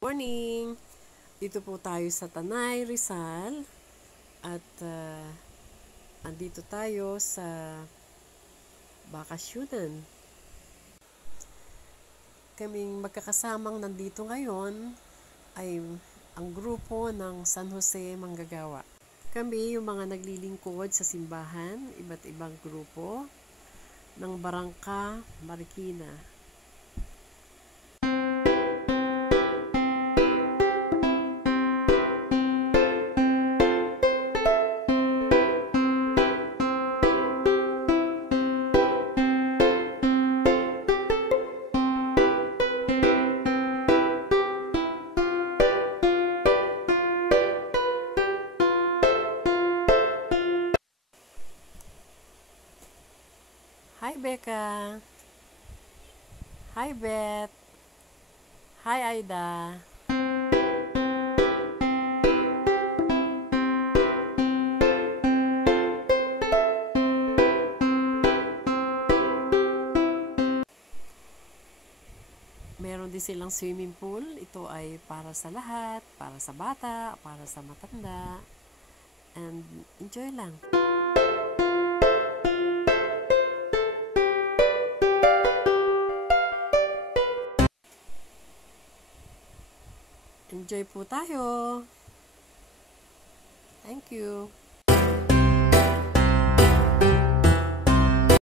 Morning! Dito po tayo sa Tanay, Rizal at andito tayo sa bakasyunan. Kaming magkakasamang nandito ngayon ay ang grupo ng San Jose Manggagawa. Kami yung mga naglilingkod sa simbahan, iba't ibang grupo ng Barangka, Marikina. Hi Becca! Hi Beth! Hi Aida! Meron din silang swimming pool. Ito ay para sa lahat, para sa bata, para sa matanda. And enjoy lang. Enjoy po tayo. Thank you.